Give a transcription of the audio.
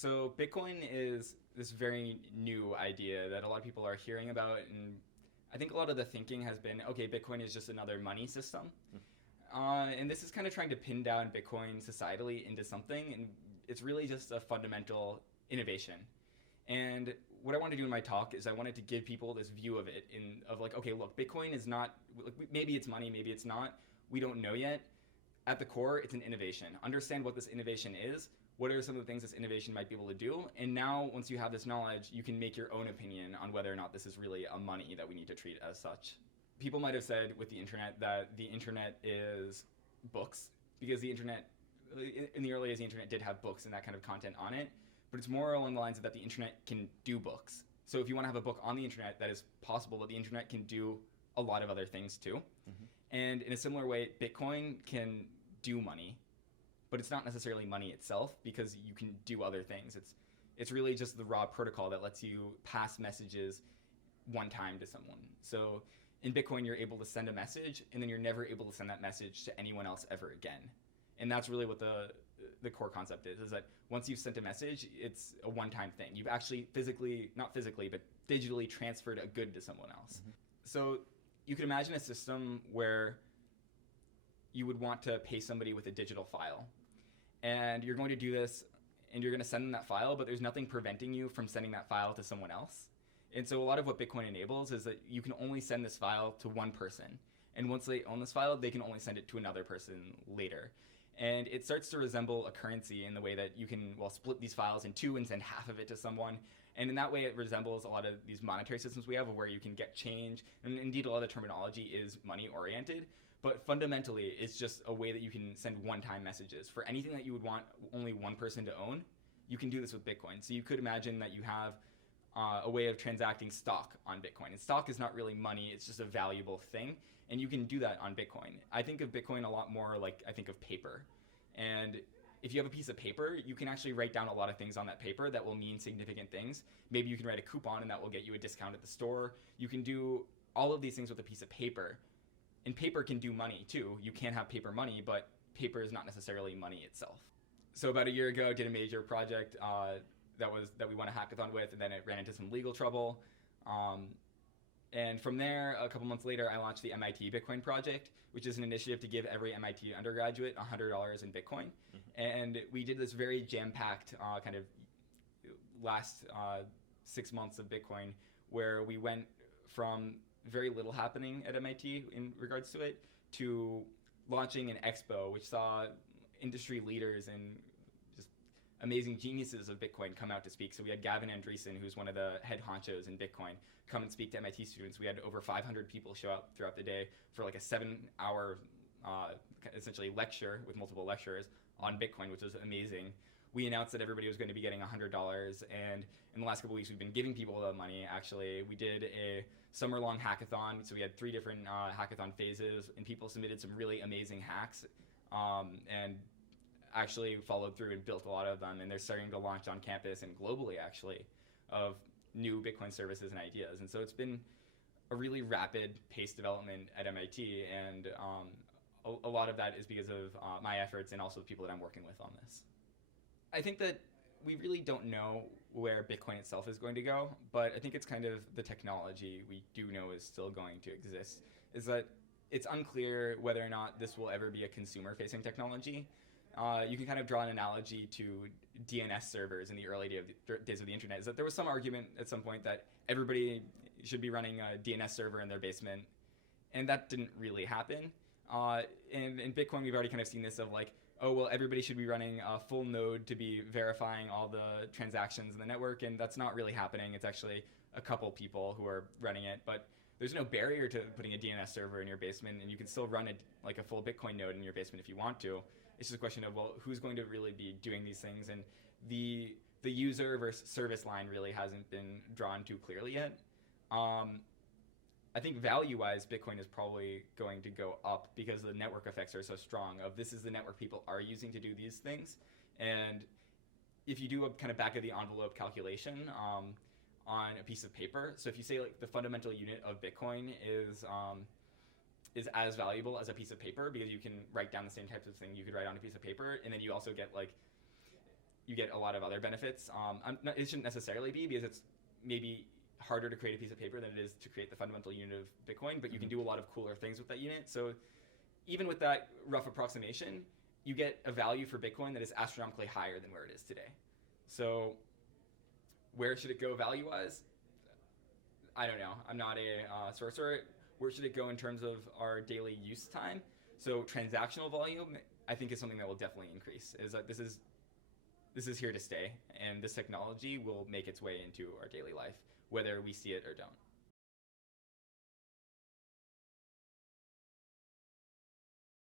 So Bitcoin is this very new idea that a lot of people are hearing about, and I think a lot of the thinking has been, okay, Bitcoin is just another money system. And this is kind of trying to pin down Bitcoin societally into something, and it's really just a fundamental innovation. And what I want to do in my talk is I wanted to give people this view of it, of like, okay, look, Bitcoin is not, maybe it's money, maybe it's not. We don't know yet. At the core, it's an innovation. Understand what this innovation is. What are some of the things this innovation might be able to do? And now, once you have this knowledge, you can make your own opinion on whether or not this is really a money that we need to treat as such. People might have said with the internet that the internet is books, because the internet, in the early days, the internet did have books and that kind of content on it, but it's more along the lines of that the internet can do books. So if you want to have a book on the internet, that is possible, but the internet can do a lot of other things too. Mm-hmm. And in a similar way, Bitcoin can do money, but it's not necessarily money itself, because you can do other things. It's really just the raw protocol that lets you pass messages one time to someone. So in Bitcoin, you're able to send a message, and then you're never able to send that message to anyone else ever again. And that's really what the core concept is that once you've sent a message, it's a one-time thing. You've actually not physically, but digitally transferred a good to someone else. Mm-hmm. So you can imagine a system where you would want to pay somebody with a digital file. And you're going to do this, and you're going to send them that file, but there's nothing preventing you from sending that file to someone else. And so a lot of what Bitcoin enables is that you can only send this file to one person. And once they own this file, they can only send it to another person later. And it starts to resemble a currency in the way that you can, split these files in two and send half of it to someone. And in that way, it resembles a lot of these monetary systems we have, where you can get change. And indeed, a lot of the terminology is money-oriented. But fundamentally, it's just a way that you can send one-time messages. For anything that you would want only one person to own, you can do this with Bitcoin. So you could imagine that you have a way of transacting stock on Bitcoin. And stock is not really money, it's just a valuable thing. And you can do that on Bitcoin. I think of Bitcoin a lot more like I think of paper. And if you have a piece of paper, you can actually write down a lot of things on that paper that will mean significant things. Maybe you can write a coupon and that will get you a discount at the store. You can do all of these things with a piece of paper. And paper can do money too. You can have paper money, but paper is not necessarily money itself. So about a year ago, I did a major project that we won a hackathon with, and then it ran into some legal trouble. And from there, a couple months later, I launched the MIT Bitcoin Project, which is an initiative to give every MIT undergraduate $100 in Bitcoin. Mm-hmm. And we did this very jam-packed kind of last 6 months of Bitcoin, where we went from very little happening at MIT in regards to it to launching an expo, which saw industry leaders and just amazing geniuses of Bitcoin come out to speak. So we had Gavin Andreessen, who's one of the head honchos in Bitcoin, come and speak to MIT students. We had over 500 people show up throughout the day for like a 7-hour essentially lecture with multiple lecturers on Bitcoin, which was amazing. We announced that everybody was going to be getting $100, and in the last couple of weeks, we've been giving people the money. Actually, we did a summer-long hackathon, so we had 3 different hackathon phases, and people submitted some really amazing hacks, and actually followed through and built a lot of them, and they're starting to launch on campus and globally, actually, of new Bitcoin services and ideas. And so it's been a really rapid paced development at MIT, and a lot of that is because of my efforts and also the people that I'm working with on this. I think that we really don't know where Bitcoin itself is going to go, but I think it's kind of the technology we do know is still going to exist, is that it's unclear whether or not this will ever be a consumer-facing technology. You can kind of draw an analogy to DNS servers in the early days of the internet, is that there was some argument at some point that everybody should be running a DNS server in their basement, and that didn't really happen. And in Bitcoin, we've already kind of seen this of like, oh, well, everybody should be running a full node to be verifying all the transactions in the network, and that's not really happening. It's actually a couple people who are running it, but there's no barrier to putting a DNS server in your basement, and you can still run a full Bitcoin node in your basement if you want to. It's just a question of, well, who's going to really be doing these things, and the user versus service line really hasn't been drawn too clearly yet. I think value-wise, Bitcoin is probably going to go up because the network effects are so strong of this is the network people are using to do these things. And if you do a kind of back-of-the-envelope calculation on a piece of paper, so if you say like the fundamental unit of Bitcoin is as valuable as a piece of paper because you can write down the same types of thing you could write on a piece of paper, and then you also get like you get a lot of other benefits. It shouldn't necessarily be, because it's maybe harder to create a piece of paper than it is to create the fundamental unit of Bitcoin, but you can do a lot of cooler things with that unit. So even with that rough approximation, you get a value for Bitcoin that is astronomically higher than where it is today. So where should it go value-wise? I don't know. I'm not a sorcerer. Where should it go in terms of our daily use time? So transactional volume, I think, is something that will definitely increase. This is here to stay, and this technology will make its way into our daily life, whether we see it or don't.